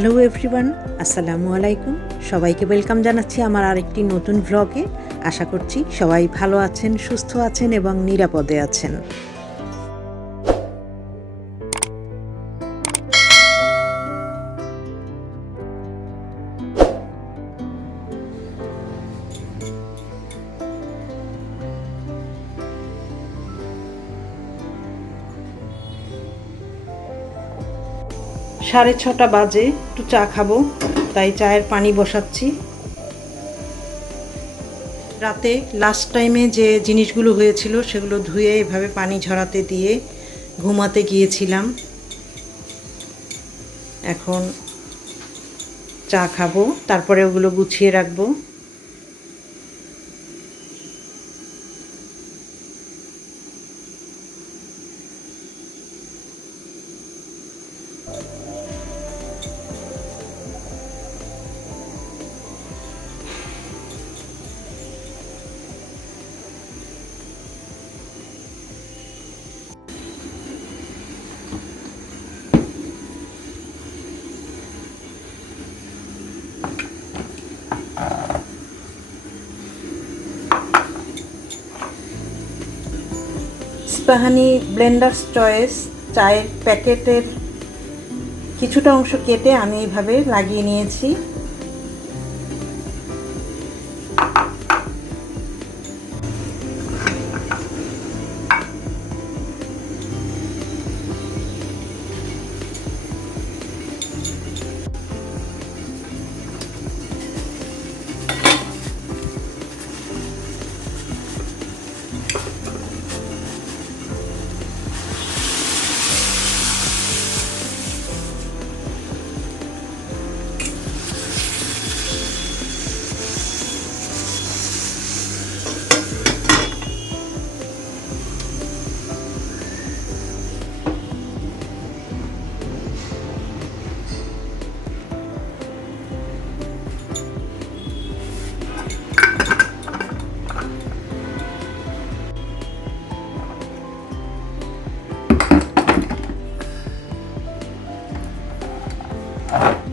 Hello everyone আসসালামু আলাইকুম সবাইকে ওয়েলকাম জানাচ্ছি আমার আরেকটি নতুন ভ্লগে আশা করছি সবাই ভালো আছেন, সুস্থ আছেন এবং নিরাপদে আছেন। সাড়ে ছটা বাজে, একটু চা খাব, তাই চায়ের পানি বসাচ্ছি। রাতে লাস্ট টাইমে যে জিনিসগুলো হয়েছিল, সেগুলো ধুয়ে এভাবে পানি ঝরাতে দিয়ে ঘুমাতে গিয়েছিলাম। এখন চা খাব, তারপরে ওগুলো গুছিয়ে রাখব। স্পাহানি ব্লেন্ডার্স চয়েস চায়ের প্যাকেটের কিছুটা অংশ কেটে আমি এইভাবে লাগিয়ে নিয়েছি। 啊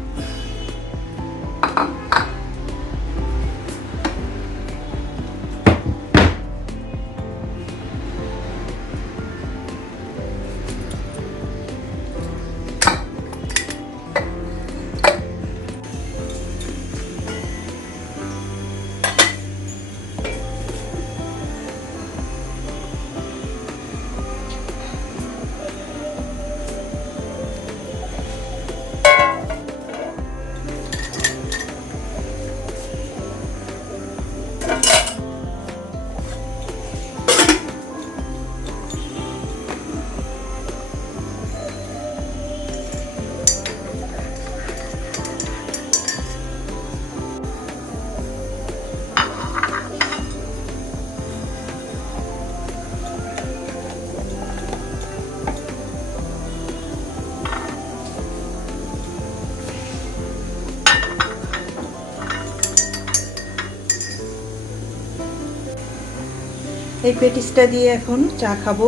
এই পেটিসটা দিয়ে এখন চা খাব।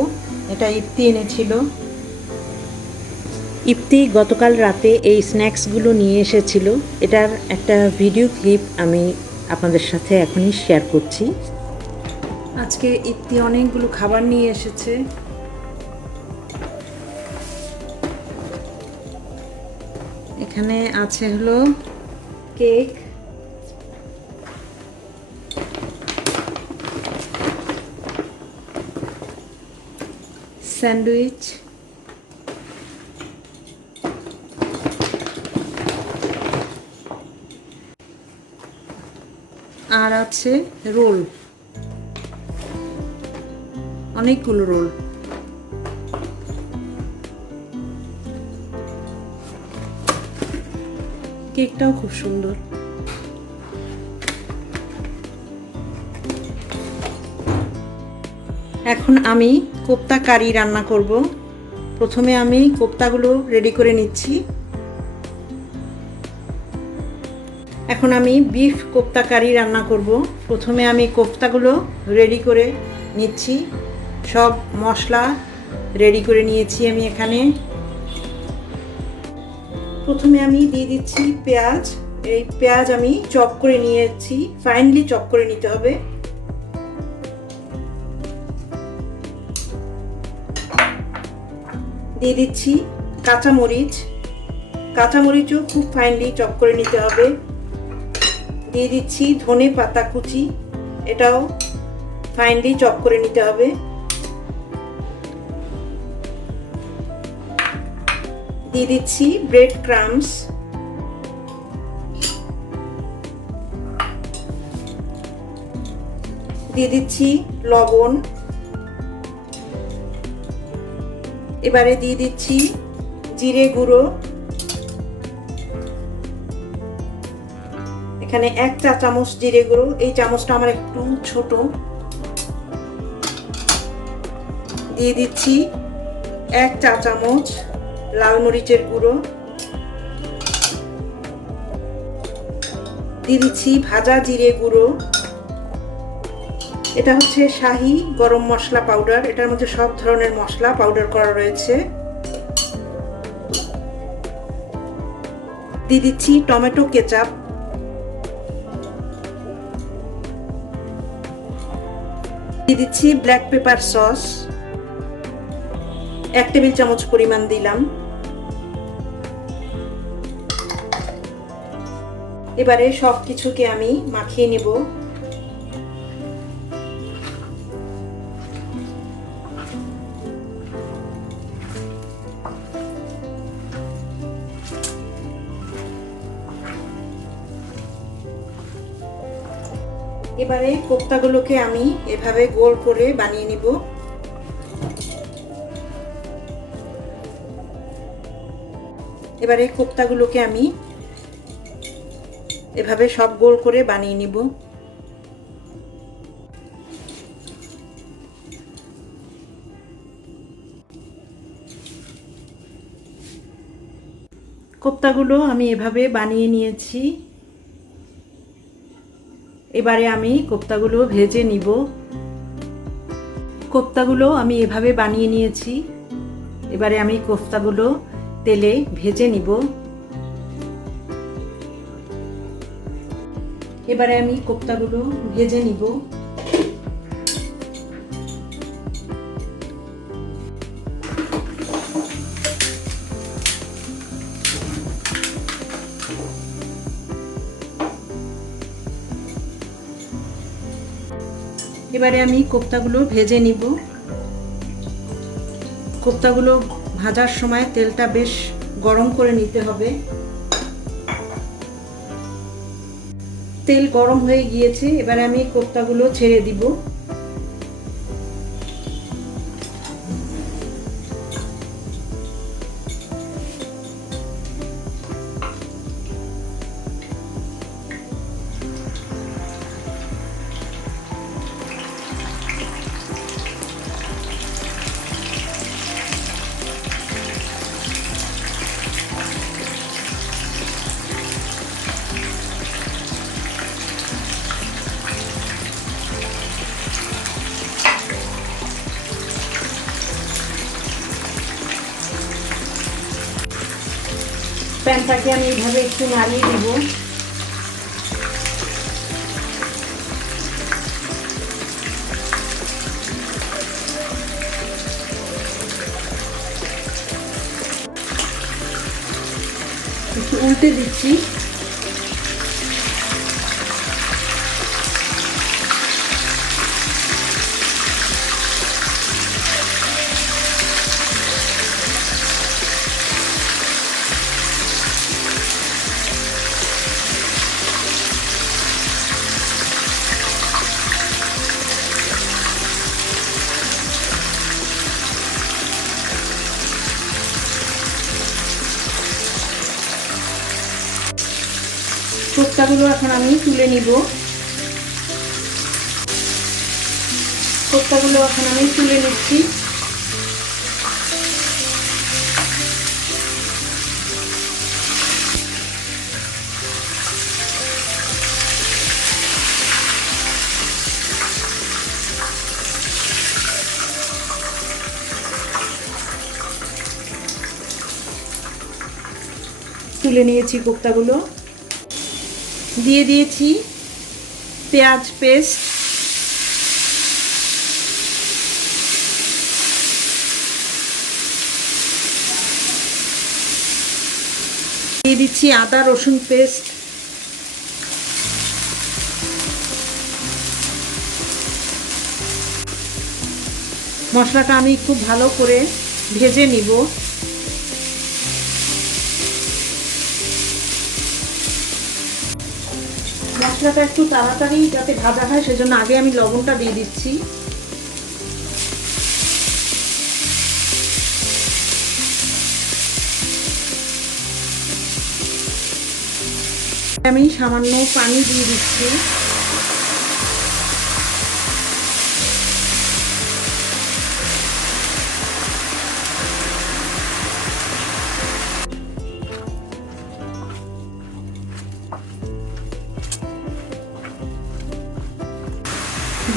এটা ইপ্তি এনেছিল। ইপ্তি গতকাল রাতে এই স্ন্যাক্সগুলো নিয়ে এসেছিল। এটার একটা ভিডিও ক্লিপ আমি আপনাদের সাথে এখনই শেয়ার করছি। আজকে ইপ্তি অনেকগুলো খাবার নিয়ে এসেছে। এখানে আছে হলো কেক স্যান্ডউইচ। আর আছে রোল। অনেকগুলো রোল। কেকটাও খুব সুন্দর। এখন আমি কোপ্তা কারি রান্না করব। প্রথমে আমি কোপ্তাগুলো রেডি করে নিচ্ছি। এখন আমি বিফ কোপ্তা কারি রান্না করব। প্রথমে আমি কোপ্তাগুলো রেডি করে নিচ্ছি। সব মশলা রেডি করে নিয়েছি আমি এখানে। প্রথমে আমি দিয়ে দিচ্ছি পেঁয়াজ। এই পেঁয়াজ আমি চপ করে নিয়েছি। ফাইনলি চপ করে নিতে হবে। দিয়ে দিচ্ছি কাঁচামরিচ। কাঁচামরিচও খুব ফাইনলি চপ করে নিতে হবে। দিয়ে দিচ্ছি ধনে পাতা কুচি, এটাও ফাইনলি চপ করে নিতে হবে। দিয়ে দিচ্ছি ব্রেড ক্রামস দিয়ে দিচ্ছি লবণ। এবারে দিয়ে দিচ্ছি জিরে গুঁড়ো। এখানে এক চা চামচ জিরে গুঁড়ো। এই চামচটা আমার একটু ছোট। দিয়ে দিচ্ছি এক চা চামচ লাল মরিচের গুঁড়ো। দিয়ে দিচ্ছি ভাজা জিরে গুঁড়ো। এটা হচ্ছে শাহি গরম মশলা পাউডার। এটার মধ্যে সব ধরনের মশলা পাউডার করা রয়েছে। দিয়ে দিচ্ছি টমেটো কেচাপ। দিয়ে দিচ্ছি ব্ল্যাক পেপার সস। এক টেবিল চামচ পরিমাণ দিলাম। এবারে সব কিছুকে আমি মাখিয়ে নেব। এবারে কোপ্তাগুলোকে আমি এভাবে গোল করে বানিয়ে নিব। এবারে কোপ্তাগুলোকে আমি এভাবে সব গোল করে বানিয়ে নিব। কোপ্তাগুলো আমি এভাবে বানিয়ে নিয়েছি। এবারে আমি কোপ্তাগুলো ভেজে নিব। কোপ্তাগুলো আমি এভাবে বানিয়ে নিয়েছি। এবারে আমি কোফতাগুলো তেলে ভেজে নিব। এবারে আমি কোপ্তাগুলো ভেজে নিব। এবারে আমি কোপ্তাগুলো ভেজে নিব। কোপ্তাগুলো ভাজার সময় তেলটা বেশ গরম করে নিতে হবে। তেল গরম হয়ে গিয়েছে, এবারে আমি কোপ্তাগুলো ছেড়ে দিব। প্যানটাকে আমি এইভাবে একটু নাড়িয়ে দিব। একটু উল্টে দিচ্ছি। কোপ্তাগুলো এখন আমি তুলে নিব। কোপ্তাগুলো এখন আমি তুলে নিচ্ছি। তুলে নিয়েছি কোপ্তাগুলো দিয়ে দিয়েছি পেঁয়াজ পেস্ট। দিয়ে দিচ্ছি আদা রসুন পেস্ট। মশলাটা আমি খুব ভালো করে ভেজে নিব। মশলাটা একটু তাড়াতাড়ি যাতে ভাজা হয়, সেজন্য আগে আমি লবণটা দিয়ে দিচ্ছি। আমি সামান্য পানি দিয়ে দিচ্ছি।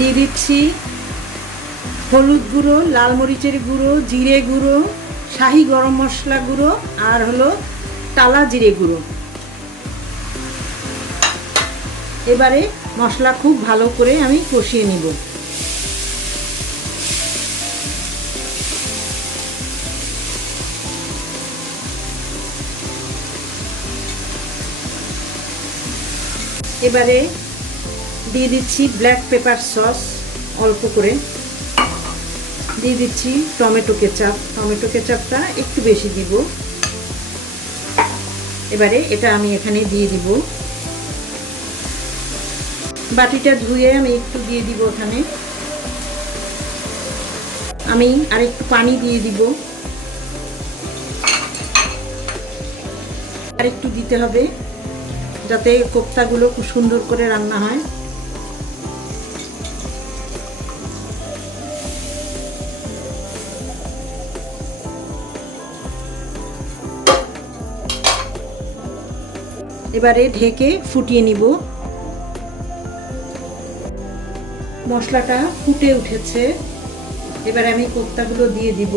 দিয়ে দিচ্ছি। হলুদ গুঁড়ো, লাল মরিচের গুঁড়ো, জিরে গুঁড়ো, শাহি গরম মশলা গুঁড়ো, আর হলো টালা জিরে গুঁড়ো। এবারে মশলা খুব ভালো করে আমি কষিয়ে নিব। এবারে দিয়ে দিচ্ছি ব্ল্যাক পেপার সস অল্প করে। দিয়ে দিচ্ছি টমেটো কেচাপ। টমেটো কেচাপটা একটু বেশি দিব। এবারে এটা আমি এখানে দিয়ে দিব। বাটিটা ধুয়ে আমি একটু দিয়ে দিব ওখানে। আমি আর একটু পানি দিয়ে দিব। আর একটু দিতে হবে যাতে কোপ্তাগুলো খুব সুন্দর করে রান্না হয়। এবারে ঢেকে ফুটিয়ে নিব। মশলাটা ফুটে উঠেছে। এবারে আমি কোপ্তাগুলো দিয়ে দিব।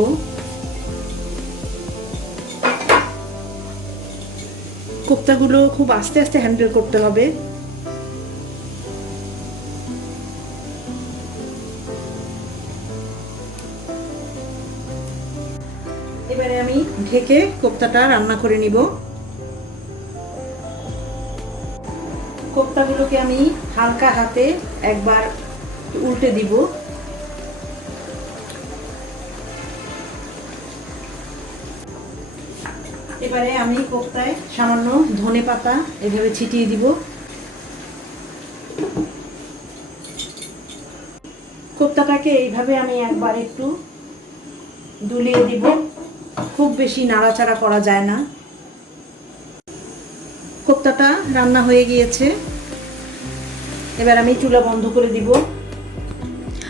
কোপ্তাগুলো খুব আস্তে আস্তে হ্যান্ডেল করতে হবে। এবারে আমি ঢেকে কোপ্তাটা রান্না করে নিব। হালকা হাতে একবার উল্টে দিব। এবারে আমি কোপ্তায় সামান্য ধনে পাতা এভাবে ছিটিয়ে দিব। কোপ্তাটাকে এইভাবে আমি একবার একটু দুলিয়ে দিব। খুব বেশি নাড়াচাড়া করা যায় না। কোপ্তাটা রান্না হয়ে গিয়েছে। এবার আমি চুলা বন্ধ করে দিব।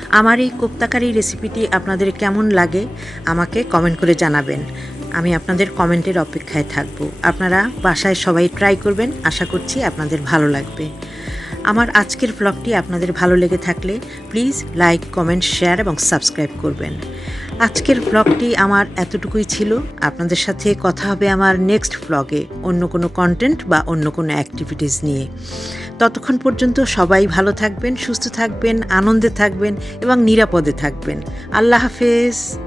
আমার এই কোপ্তাকারি রেসিপিটি আপনাদের কেমন লাগে, আমাকে কমেন্ট করে জানাবেন। আমি আপনাদের কমেন্টের অপেক্ষায় থাকব। আপনারা বাসায় সবাই ট্রাই করবেন, আশা করছি আপনাদের ভালো লাগবে। আমার আজকের ব্লগটি আপনাদের ভালো লেগে থাকলে প্লিজ লাইক কমেন্ট শেয়ার এবং সাবস্ক্রাইব করবেন। আজকের ব্লগটি আমার এতটুকুই ছিল। আপনাদের সাথে কথা হবে আমার নেক্সট ব্লগে অন্য কোনো কন্টেন্ট বা অন্য কোনো অ্যাক্টিভিটিস নিয়ে। ততক্ষণ পর্যন্ত সবাই ভালো থাকবেন সুস্থ থাকবেন আনন্দে থাকবেন এবং নিরাপদে থাকবেন। আল্লাহ হাফেজ।